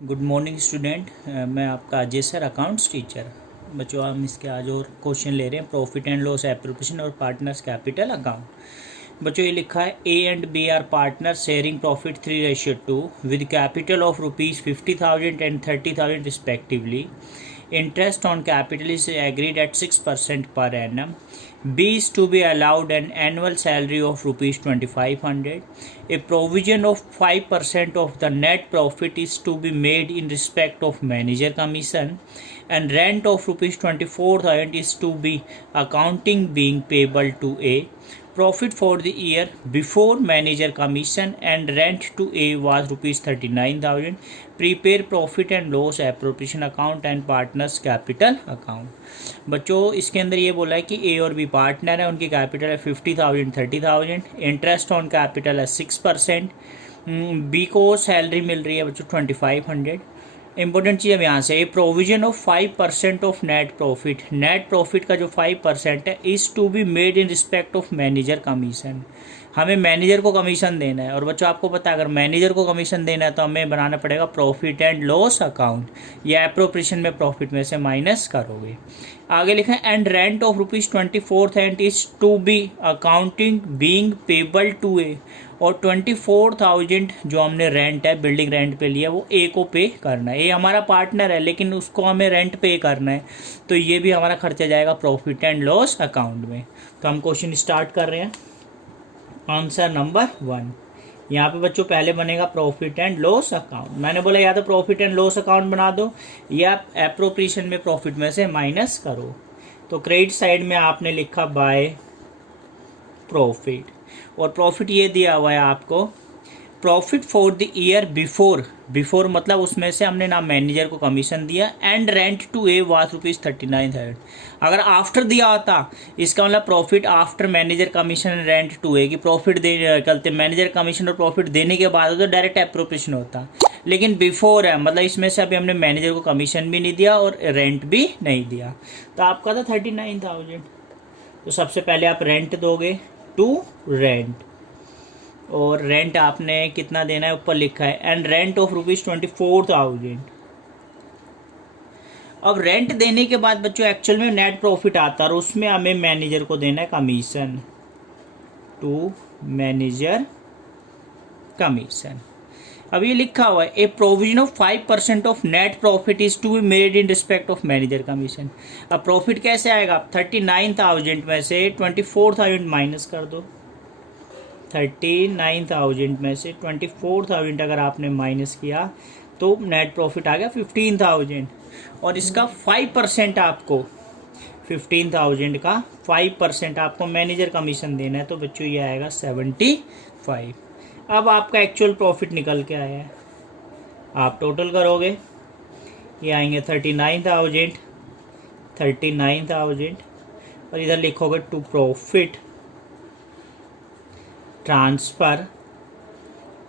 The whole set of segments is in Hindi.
Good morning student. मैं आपका अजय सर, अकाउंट्स टीचर। बच्चों, हम इसके आज और क्वेश्चन ले रहे हैं, प्रॉफिट एंड लॉस एप्रोप्रिएशन और पार्टनर्स कैपिटल अकाउंट। बच्चों, ये लिखा है A and B are partner sharing profit 3:2 with capital of ₹50,000 and 30,000 respectively. Interest on capital is agreed at 6% per annum. B is to be allowed an annual salary of ₹2,500. A provision of 5% of the net profit is to be made in respect of manager commission, and rent of ₹24,000 is to be accounting being payable to A. Profit for the year before manager commission and rent to A was ₹39,000. Prepare profit and loss appropriation account and partners capital account. बच्चों, इसके अंदर ये बोला है कि ए और बी पार्टनर है, उनकी कैपिटल है 50,000 30,000, इंटरेस्ट ऑन कैपिटल है 6%, बी को सैलरी मिल रही है बच्चों 2500. इंपॉर्टेंट चीज़ अब यहाँ से, a provision of 5% of net profit. Net profit का जो 5% है is to be made in respect of manager commission. हमें मैनेजर को कमीशन देना है, और बच्चों आपको पता है अगर मैनेजर को कमीशन देना है तो हमें बनाना पड़ेगा प्रॉफिट एंड लॉस अकाउंट, या एप्रोप्रिएशन में प्रॉफिट में से माइनस करोगे. आगे लिखा है and rent of ₹24,000 is to be accounting being payable to A. और 24,000 जो हमने रेंट है, बिल्डिंग रेंट पे लिया, वो ए को पे करना है. ये हमारा पार्टनर है लेकिन उसको हमें रेंट पे करना है, तो ये भी हमारा खर्चा जाएगा प्रॉफिट एंड लॉस अकाउंट में. तो हम क्वेश्चन स्टार्ट कर रहे हैं. Answer number 1. यहाँ पे बच्चों पहले बनेगा प्रॉफिट एंड लॉस अकाउंट. मैंने बोला या तो प्रॉफिट एंड लॉस अकाउंट बना दो या एप्रोप्रिएशन में प्रॉफिट में से माइनस करो. तो क्रेडिट साइड में आपने लिखा बाय प्रॉफिट, और प्रॉफिट ये दिया हुआ है आपको, profit for the year before. Before मतलब उसमें से हमने ना मैनेजर को कमीशन दिया, and rent to A was ₹39,000. अगर आफ्टर दिया होता इसका मतलब profit after manager commission rent to A, की प्रॉफिट दे करते मैनेजर कमीशन और प्रॉफिट देने के बाद तो डायरेक्ट एप्रोप्रिएशन होता. लेकिन बिफोर है मतलब इसमें से अभी हमने मैनेजर को कमीशन भी नहीं दिया और रेंट भी नहीं दिया, तो आपका था 39,000. तो सबसे पहले आप रेंट दोगे टू रेंट, और रेंट आपने कितना देना है ऊपर लिखा है, एंड रेंट ऑफ ₹24,000. अब रेंट देने के बाद बच्चों एक्चुअल में नेट प्रॉफिट आता है, और उसमें हमें मैनेजर को देना है कमीशन, टू मैनेजर कमीशन. अब ये लिखा हुआ है a provision of 5% of net profit is to be made in respect of manager commission. अब प्रॉफिट कैसे आएगा, 39,000 में से 24,000 माइनस कर दो. 39,000 में से 24,000 अगर आपने माइनस किया तो नेट प्रॉफिट आ गया 15,000, और इसका 5% आपको 15,000 का 5% आपको मैनेजर कमीशन देना है, तो बच्चों ये आएगा 75. अब आपका एक्चुअल प्रॉफिट निकल के आया है, आप टोटल करोगे ये आएंगे 39,000, और इधर लिखोगे to profit transfer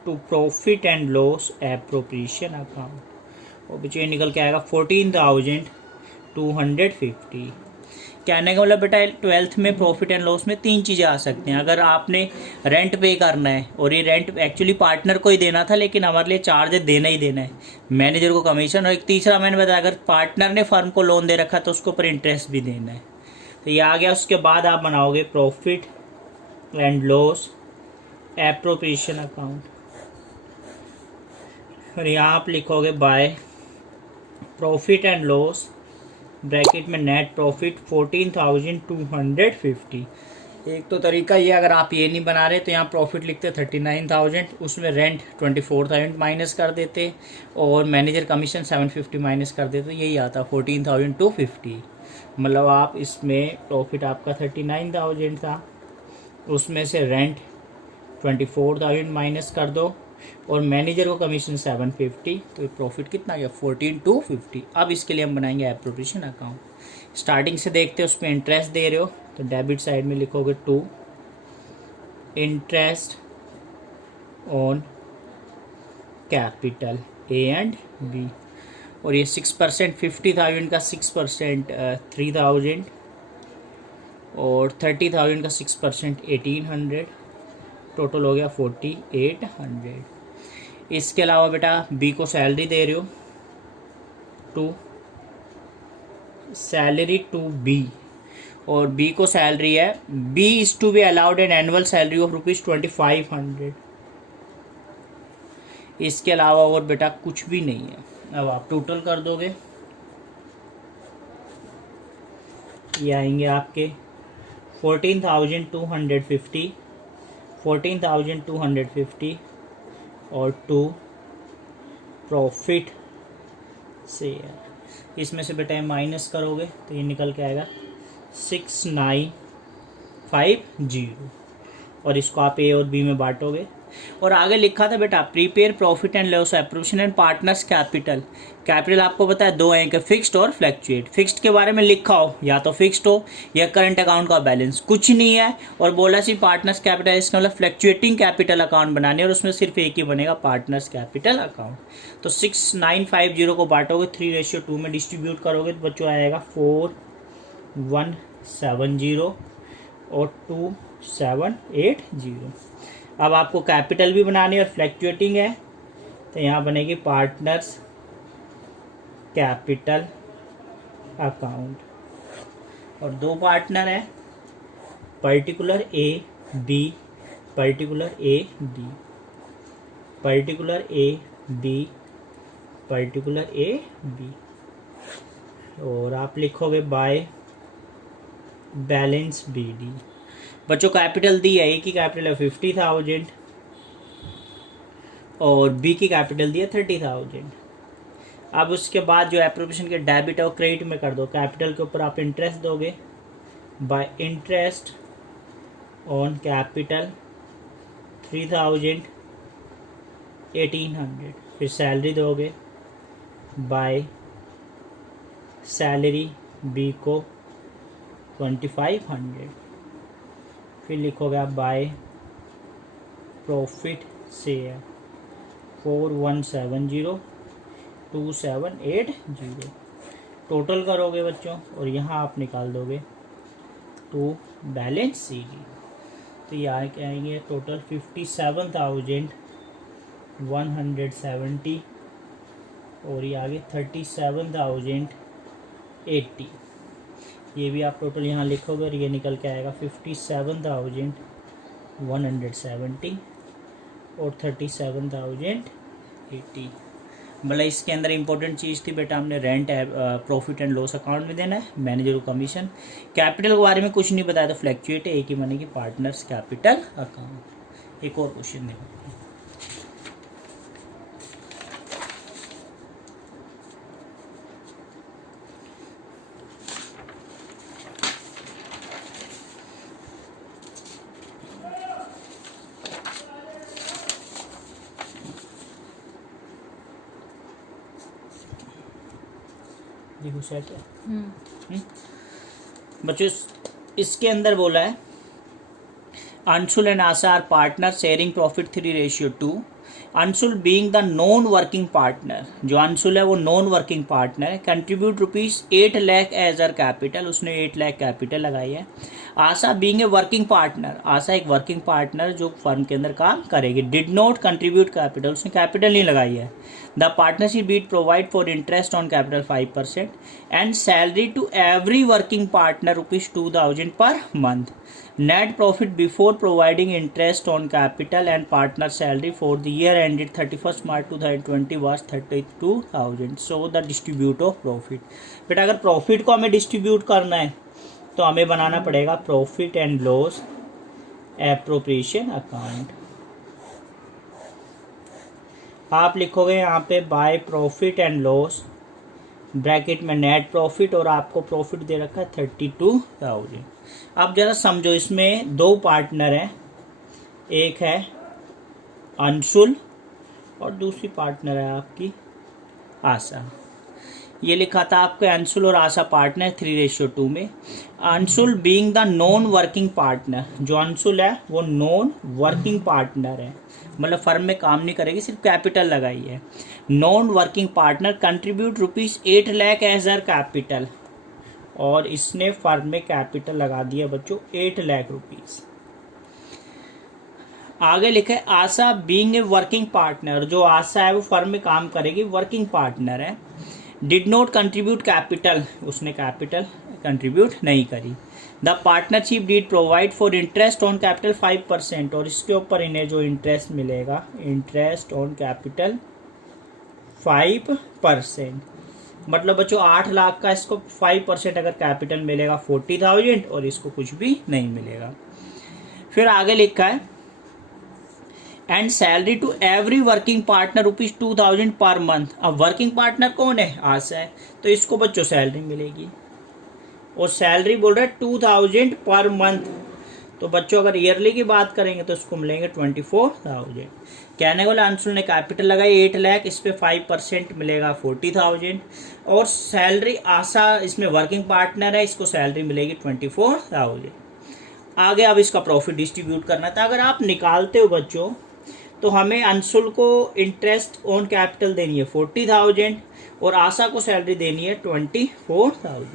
to profit and loss appropriation account, और बच्चों ये निकल के आएगा 14,250. कहने का मतलब बेटा 12th में प्रॉफिट एंड लॉस में 3 चीज़ें आ सकती हैं. अगर आपने रेंट पे करना है, और ये रेंट एक्चुअली पार्टनर को ही देना था लेकिन हमारे लिए चार्ज देना ही देना है, मैनेजर को कमीशन, और एक तीसरा मैंने बताया अगर पार्टनर ने फर्म को लोन दे रखा तो उसके ऊपर इंटरेस्ट भी देना है. तो ये आ गया. उसके बाद आप बनाओगे profit and loss appropriation account, और यहाँ आप लिखोगे bye profit and loss bracket में नेट प्रॉफिट 14,250. एक तो तरीका ये, अगर आप ये नहीं बना रहे तो यहाँ प्रॉफिट लिखते 39,000, उसमें रेंट 24,000 माइनस कर देते, और मैनेजर कमीशन 750 माइनस कर देते, तो यही आता 14,250. मतलब आप इसमें प्रॉफिट आपका 39,000 था, उसमें से रेंट 24,000 माइनस कर दो, और मैनेजर को कमीशन 750, तो प्रॉफिट कितना गया 14,250. अब इसके लिए हम बनाएंगे एप्रोप्रिएशन अकाउंट. स्टार्टिंग से देखते हैं, उसमें इंटरेस्ट दे रहे हो तो डेबिट साइड में लिखोगे to interest on capital A and B, और ये 6% 50,000 का 6% 3,000, और 30,000 का 6% 1,800, टोटल हो गया 4,800. इसके अलावा बेटा बी को सैलरी दे रहे हो टू सैलरी टू बी, और बी को सैलरी है, B is to be allowed an annual salary of ₹2500। इसके अलावा और बेटा कुछ भी नहीं है। अब आप टोटल कर दोगे, ये आएंगे आपके 14,250, 14,250 और 2 प्रॉफिट शेयर। इसमें से बेटा माइनस करोगे तो ये निकल के आएगा 6950, और इसको आप ए और बी में बांटोगे। और आगे लिखा था बेटा prepare profit and loss appropriation and partners capital. Capital आपको पता है दो हैं, फिक्स्ड और फ्लैक्चुएट। फिक्स्ड के बारे में लिखा हो या तो फिक्स्ड हो या करंट अकाउंट का बैलेंस, कुछ नहीं है। और बोला सी पार्टनर्स कैपिटल, इसका मतलब फ्लैक्चुएटिंग कैपिटल अकाउंट बनाने, और उसमें सिर्फ एक ही बनेगा पार्टनर्स कैपिटल अकाउंट। तो 6950 को बांटोगे 3:2 में डिस्ट्रीब्यूट करोगे तो बच्चों आएगा 4170 और 2780। अब आपको कैपिटल भी बनानी है और फ्लैक्चुएटिंग है, तो यहाँ बनेगी पार्टनर्स कैपिटल अकाउंट। और दो पार्टनर है, particular A B, particular A B, particular A B, particular A B. और आप लिखोगे बाय बैलेंस बी डी। बच्चों कैपिटल दी है, ए की कैपिटल है 50,000 और बी की कैपिटल दी है 30,000। अब उसके बाद जो एप्रोप्रिएशन के डेबिट और क्रेडिट में कर दो, कैपिटल के ऊपर आप इंटरेस्ट दोगे बाय इंटरेस्ट ऑन कैपिटल 3,000 1800, फिर सैलरी दोगे बाय सैलरी बी को 2500, फिर लिखोगे आप बाय प्रॉफिट शेयर 4170 2780। टोटल करोगे बच्चों और यहाँ आप निकाल दोगे टू बैलेंस सी डी। तो ये आएंगे टोटल 57,170 और ये आगे 37,080। ये भी आप टोटल यहाँ लिखोगे और ये निकल के आएगा 57,170 और 37,080। मतलब इसके अंदर इंपॉर्टेंट चीज़ थी बेटा, हमने rent profit and loss account में देना है, मैनेजर को कमीशन। कैपिटल के बारे में कुछ नहीं बताया तो फ्लैक्चुएट है, एक ही बनेगी पार्टनर्स कैपिटल अकाउंट। एक और क्वेश्चन देखो, देखो सर क्या बच्चों इसके अंदर बोला है Anshul and Asha are partner sharing profit 3:2। Anshul being the non working partner, जो अंशुल है वो नॉन वर्किंग पार्टनर है, कंट्रीब्यूट ₹8 लाख एज अर कैपिटल, उसने 8 लाख कैपिटल लगाई है। Asha being a working partner, Asha एक वर्किंग पार्टनर जो फर्म के अंदर काम करेगी, डिड नॉट कंट्रीब्यूट कैपिटल, उसने कैपिटल नहीं लगाई है। The partnership deed provide for interest on capital 5% and salary to every working partner ₹2,000 per month. Net profit before providing interest on capital and partner salary for the year ended 31st March 2020 was 32,000. So the distribute of profit. बेटा अगर प्रॉफिट को हमें डिस्ट्रीब्यूट करना है तो हमें बनाना पड़ेगा profit and loss appropriation account. आप लिखोगे यहाँ पे bye profit and loss bracket में नेट प्रॉफिट और आपको प्रॉफिट दे रखा है 32,000। अब जरा समझो, इसमें दो पार्टनर हैं, एक है अंशुल और दूसरी पार्टनर है आपकी आशा। ये लिखा था आपके अंशुल और आशा पार्टनर 3:2 में। Anshul being the non working partner, जो अंशुल है वो नॉन वर्किंग पार्टनर है, मतलब फर्म में काम नहीं करेगी, सिर्फ कैपिटल लगाई है। Non working partner contribute ₹8 lakh as अर कैपिटल, और इसने फर्म में कैपिटल लगा दिया बच्चों 8 लाख रुपीस। आगे लिखा है Asha being a working partner, जो आशा है वो फर्म में काम करेगी, वर्किंग पार्टनर है, डिड नॉट कंट्रीब्यूट कैपिटल, उसने कैपिटल कंट्रीब्यूट नहीं करी। The partnership did provide for interest on capital 5%, और इसके ऊपर इन्हें जो इंटरेस्ट मिलेगा, इंटरेस्ट ऑन कैपिटल 5%। मतलब बच्चों 8 लाख का इसको 5% अगर कैपिटल मिलेगा 40,000, और इसको कुछ भी नहीं मिलेगा। फिर आगे लिखा है and salary to every working partner ₹2,000 per month. अब वर्किंग पार्टनर कौन है, आशा है, तो इसको बच्चों सैलरी मिलेगी, और सैलरी बोल रहा है 2,000 पर मंथ। तो बच्चों अगर ईयरली की बात करेंगे तो इसको मिलेंगे 24,000। कहने वाला अंशुल ने कैपिटल लगाई 8 लाख, इस पे 5% मिलेगा 40,000, और सैलरी आशा इसमें वर्किंग पार्टनर है, इसको सैलरी मिलेगी 24,000। आगे अब इसका प्रॉफिट डिस्ट्रीब्यूट करना था। अगर आप निकालते हो बच्चों तो हमें अंशुल को इंटरेस्ट ऑन कैपिटल देनी है 40,000, और आशा को सैलरी देनी है 24,000।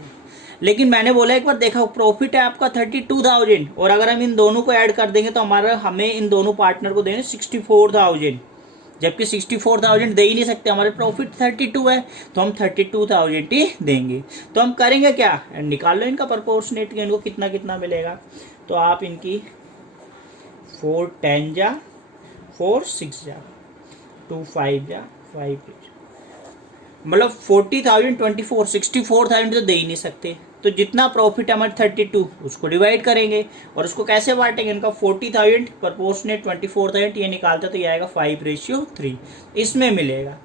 लेकिन मैंने बोला एक बार देखा, प्रॉफिट है आपका 32,000, और अगर हम इन दोनों को ऐड कर देंगे तो हमें इन दोनों पार्टनर को देने 64,000, जबकि 64,000 दे ही नहीं सकते, हमारे प्रॉफिट 32 है, तो हम 32,000 ही देंगे। तो हम करेंगे क्या, निकाल लो इनका प्रोपोर्शनेट, इनको कितना कितना मिलेगा। तो आप इनकी 4 10 जा, 4 6 जा, 2 5 जा, 5 मतलब 40,000 24, 64,000 तो दे ही नहीं सकते। तो जितना प्रॉफिट है हमारे 32, उसको डिवाइड करेंगे, और उसको कैसे बांटेंगे, इनका 40,000 प्रोपोर्शनेट 24,000, ये निकालते तो ये आएगा 5:3, इसमें मिलेगा।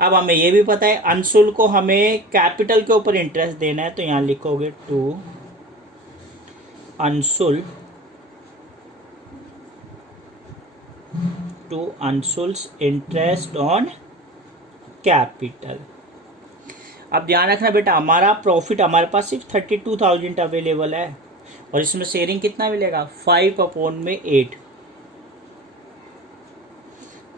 अब हमें ये भी पता है अंशुल को हमें कैपिटल के ऊपर इंटरेस्ट देना है, तो यहाँ लिखोगे to Anshul, to Anshul's interest on capital. अब ध्यान रखना बेटा, हमारा प्रॉफिट हमारे पास सिर्फ 32,000 अवेलेबल है, और इसमें शेयरिंग कितना मिलेगा 5/8,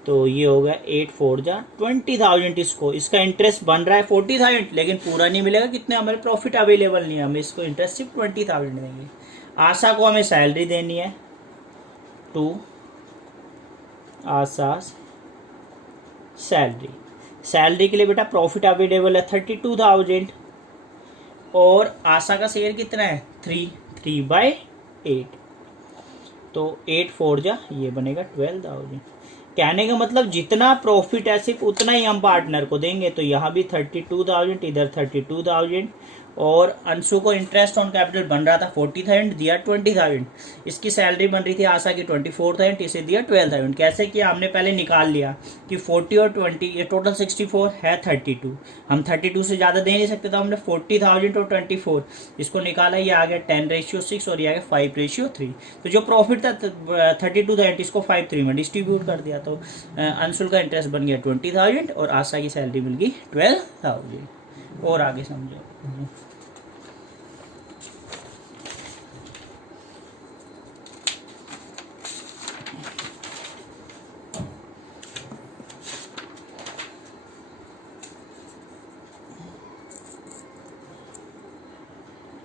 तो ये हो गया 8 4 जा 20,000। इसको इसका इंटरेस्ट बन रहा है 40,000, लेकिन पूरा नहीं मिलेगा, कितने हमारे प्रॉफिट अवेलेबल नहीं है, हमें इसको इंटरेस्ट सिर्फ 20,000 देंगे। आशा को हमें सैलरी देनी है, टू आशा सैलरी, सैलरी के लिए बेटा प्रॉफिट अवेलेबल है 32,000, और आशा का शेयर कितना है 3/8, तो 8 4 जा ये बनेगा 12,000। कहने का मतलब जितना प्रॉफिट है सिर्फ उतना ही हम पार्टनर को देंगे, तो यहाँ भी 32,000, इधर 32,000, और अंशु को इंटरेस्ट ऑन कैपिटल बन रहा था 40,000, दिया 20,000, इसकी सैलरी बन रही थी आशा की 24,000, इसे दिया 12,000। कैसे किया, हमने पहले निकाल लिया कि 40 और 20 ये टोटल 64 है 32, हम 32 से ज़्यादा दे नहीं सकते, तो हमने 40,000 और 24 इसको निकाला, ये आ गया 10:6, और ये आ गया 5:3। तो जो प्रॉफिट था 32,000, इसको 5/3 में डिस्ट्रीब्यूट कर दिया, तो अंशुल का इंटरेस्ट बन गया 20,000, और आशा की सैलरी मिल गई 12,000। और आगे समझो,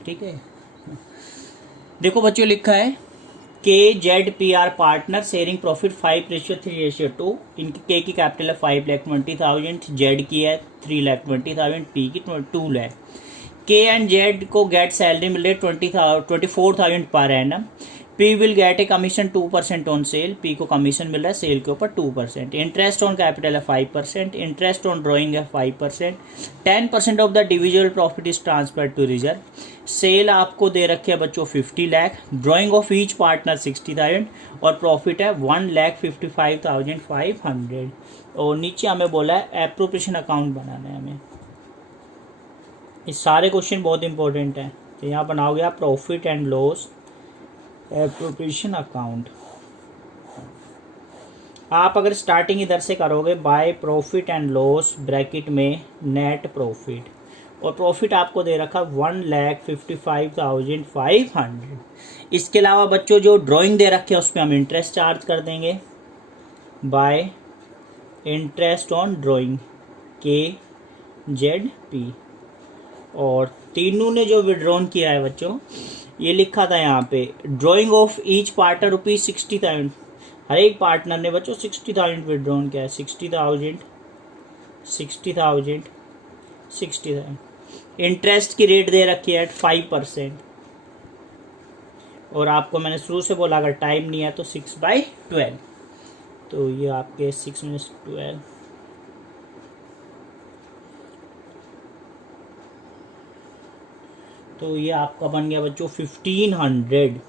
ठीक है। देखो बच्चों लिखा है KZPR पार्टनर शेयरिंग प्रॉफिट 5:3:2। इनकी के की कैपिटल है 5,20,000, जेड की है 3,20,000, पी की 2 लाख। के एंड जेड को गेट सैलरी मिल रही है 24,000 पर annum. P will get a commission 2% on cell, P को कमीशन मिल रहा है सेल के ऊपर 2%। इंटरेस्ट ऑन कैपिटल है 5%, इंटरेस्ट ऑन ड्रॉइंग है 5%, 10% of the divisible profit is transfer to reserve. Sale आपको दे रखे है बच्चों 50 lakh, drawing of each partner 60,000, और प्रॉफिट है 1,55,500। और नीचे हमें बोला है एप्रोप्रिएशन अकाउंट बनाना है हमें। ये सारे क्वेश्चन बहुत इंपॉर्टेंट हैं, तो यहाँ बनाओगे आप profit and loss appropriation account. आप अगर स्टार्टिंग इधर से करोगे bye profit and loss bracket में नेट प्रॉफिट, और प्रॉफिट आपको दे रखा 1,55,500। इसके अलावा बच्चों जो ड्राइंग दे रखे है उस पर हम इंटरेस्ट चार्ज कर देंगे bye interest on drawing KZP। और तीनों ने जो विड्रॉन किया है बच्चों, ये लिखा था यहाँ पे ड्राइंग ऑफ ईच पार्टनर ₹60,000। हर एक पार्टनर ने बच्चों 60,000 विड्रॉन किया है। 60,000 60,000। इंटरेस्ट की रेट दे रखी है 5%, और आपको मैंने शुरू से बोला अगर टाइम नहीं है तो 6/12, तो ये आपके 6 - 12, तो ये आपका बन गया बच्चों 1500,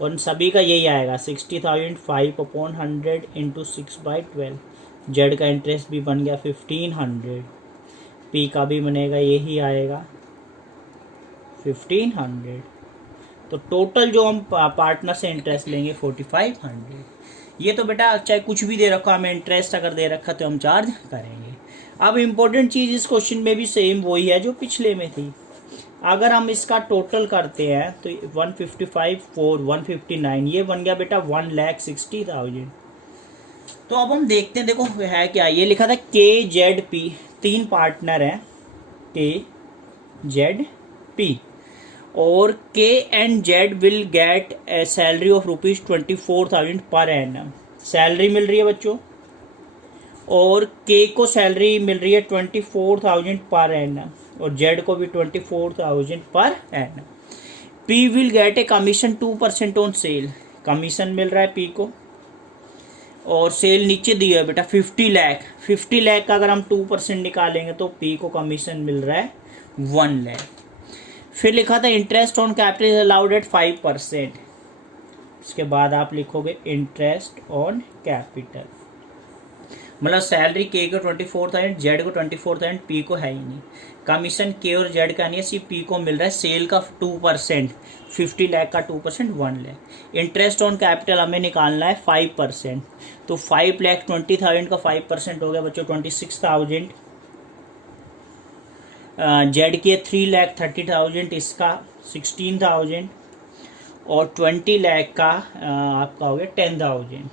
और सभी का यही आएगा 60,000 5/100 इंटू 6/12। जेड का इंटरेस्ट भी बन गया 1500, पी का भी बनेगा यही आएगा 1500। तो टोटल जो हम पार्टनर से इंटरेस्ट लेंगे 4500। ये तो बेटा चाहे कुछ भी दे रखा, हमें इंटरेस्ट अगर दे रखा तो हम चार्ज करेंगे। अब इम्पोर्टेंट चीज़ इस क्वेश्चन में भी सेम वही है जो पिछले में थी। अगर हम इसका टोटल करते हैं तो 155 4 159, ये बन गया बेटा 1,60,000। तो अब हम देखते हैं, देखो है क्या, ये लिखा था KZP, 3 पार्टनर हैं KZP, और K&Z will get A salary of ₹24,000 पर एनम। सैलरी मिल रही है बच्चों, और K को सैलरी मिल रही है 24,000 पर एनम, और Z को भी 24,000 पर annum. P will get a commission 2% on sale, commission मिल रहा है P को, और सेल नीचे दी है बेटा 50 लाख। 50 लाख का अगर हम 2% निकालेंगे तो P को कमीशन मिल रहा है 1 लाख। फिर लिखा था interest on capital allowed eight 5%, इसके बाद आप लिखोगे इंटरेस्ट ऑन कैपिटल, मतलब सैलरी के को 24,000, जेड को 24,000, पी को है ही नहीं। कमीशन के और जेड का नहीं है, सिर्फ पी को मिल रहा है सेल का 2%, 50 लाख का 2% 1 लाख। इंटरेस्ट ऑन कैपिटल हमें निकालना है 5%, तो 5,20,000 का 5% हो गया बच्चों 26,000। जेड की 3,30,000, इसका 16,000, और 20 लाख का आपका हो गया 10,000।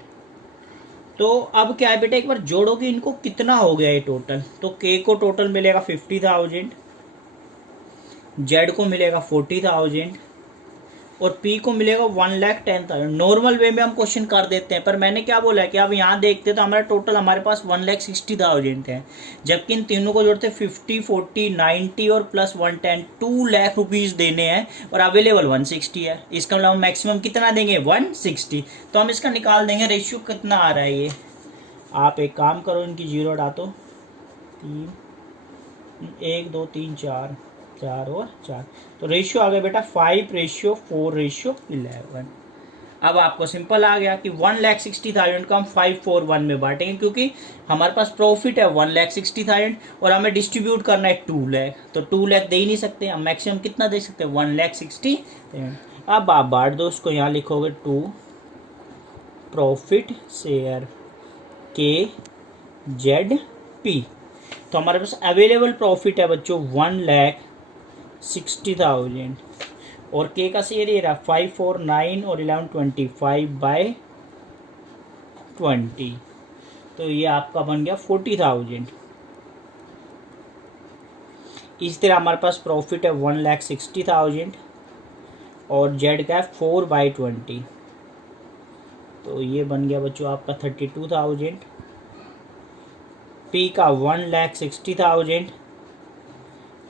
तो अब क्या है बेटा, एक बार जोड़ोगे इनको कितना हो गया ये टोटल, तो के को टोटल मिलेगा 50,000, जेड को मिलेगा 40,000, और पी को मिलेगा 1,10,000। नॉर्मल वे में हम क्वेश्चन कर देते हैं, पर मैंने क्या बोला है कि अब यहाँ देखते तो हमारा टोटल हमारे पास 1,60,000 है, जबकि इन तीनों को जोड़ते 50 40 90 और प्लस 110, 2 लाख रुपीज़ देने हैं, और अवेलेबल 160 है। इसका मतलब हम मैक्सिमम कितना देंगे 160। तो हम इसका निकाल देंगे रेशियो कितना आ रहा है ये। आप एक काम करो, इनकी जीरो हटाओ, 3 1 2 3 4 4 और 4, तो रेशियो आ गया बेटा 5:4:11। अब आपको सिंपल आ गया कि 1,60,000 का हम 541 में बांटेंगे, क्योंकि हमारे पास प्रॉफिट है 1,60,000 और हमें डिस्ट्रीब्यूट करना है 2 लाख, तो 2 लाख दे ही नहीं सकते हम, मैक्सिमम कितना दे सकते हैं 1,60,000। अब आप बांट दो उसको, यहाँ लिखोगे 2 प्रॉफिट शेयर KZP। तो हमारे पास अवेलेबल प्रॉफिट है बच्चों 1,60,000, और के का शेयर ये रहा 549 और 1125/20, तो ये आपका बन गया 40,000। इस तरह हमारे पास प्रॉफिट है 1,60,000, और जेड का है 4/20, तो ये बन गया बच्चों आपका 32,000। पी का 1,60,000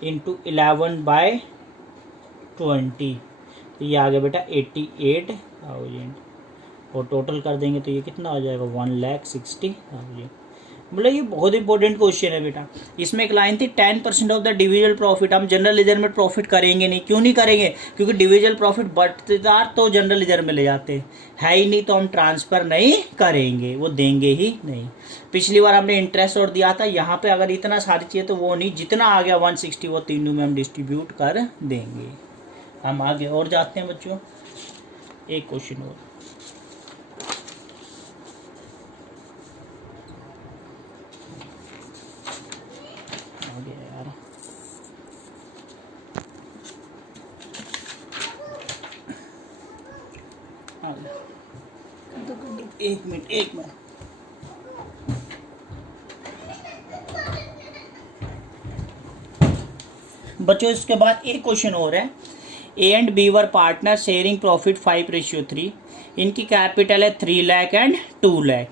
इंटू 11/20, तो ये आ गया बेटा 88,000, और टोटल कर देंगे तो ये कितना हो जाएगा 1,60,000। मतलब ये बहुत इंपॉर्टेंट क्वेश्चन है बेटा। इसमें एक लाइन थी 10% ऑफ द डिविजुअल प्रॉफिट। हम जनरल लेजर में प्रॉफिट करेंगे नहीं, क्यों नहीं करेंगे, क्योंकि डिविजुअल प्रॉफिट बढ़तेदार तो जनरल लेजर में ले जाते हैं ही नहीं, तो हम ट्रांसफ़र नहीं करेंगे, वो देंगे ही नहीं। पिछली बार हमने इंटरेस्ट और दिया था, यहाँ पे अगर इतना सारी चाहिए तो वो नहीं, जितना आ गया 160 वो तीनों में हम डिस्ट्रीब्यूट कर देंगे। हम आगे और जाते हैं बच्चों, एक क्वेश्चन और। एक मिनट बच्चों, इसके बाद एक क्वेश्चन और है। A and B were partner sharing profit 5:3। इनकी कैपिटल है 3 lakh and 2 lakh.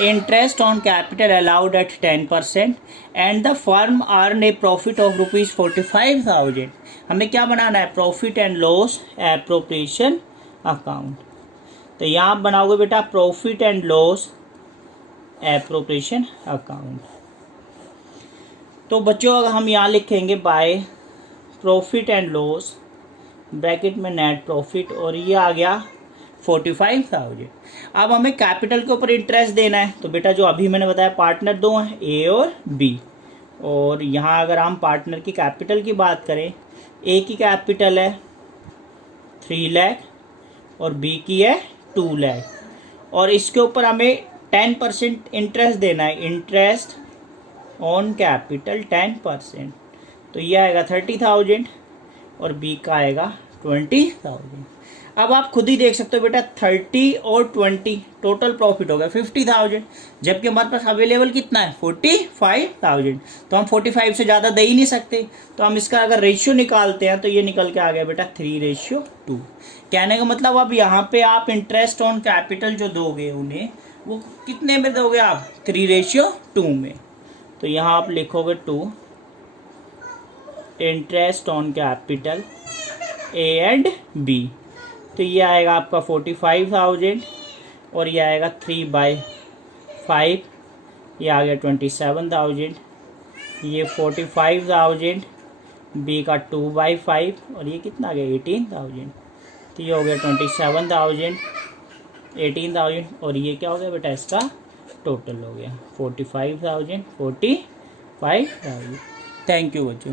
Interest on capital allowed at 10% and the firm earn a profit of ₹45,000। हमें क्या बनाना है, profit and loss appropriation account. तो यहाँ आप बनाओगे बेटा profit and loss appropriation account. तो बच्चों अगर हम यहाँ लिखेंगे by profit and loss bracket में नेट प्रॉफिट और ये आ गया 45,000। अब हमें कैपिटल के ऊपर इंटरेस्ट देना है। तो बेटा जो अभी मैंने बताया पार्टनर दो हैं, ए और बी। और यहाँ अगर हम पार्टनर की कैपिटल की बात करें, ए की कैपिटल है 3 लाख और बी की है 2 लाख और इसके ऊपर हमें 10% इंटरेस्ट देना है, इंटरेस्ट ऑन कैपिटल 10%। तो ये आएगा 30,000 और बी का आएगा 20,000। अब आप खुद ही देख सकते हो बेटा 30 और 20 टोटल प्रॉफिट हो गया 50,000, जबकि हमारे पास अवेलेबल कितना है 45,000। तो हम 45 से ज़्यादा दे ही नहीं सकते। तो हम इसका अगर रेशियो निकालते हैं तो ये निकल के आ गया बेटा 3:2। कहने का मतलब अब यहाँ पे आप इंटरेस्ट ऑन कैपिटल जो दोगे उन्हें, वो कितने में दोगे आप, 3:2 में। तो यहाँ आप लिखोगे 2 interest on capital A and B. तो ये आएगा आपका 45,000 और ये आएगा 3/5, ये आ गया 27,000। ये 45,000 बी का 2/5 और ये कितना आ गया 18,000। तो ये हो गया 27,000, 18,000 और ये क्या हो गया बेटा इसका टोटल हो गया 45,000। थैंक यू बच्चों।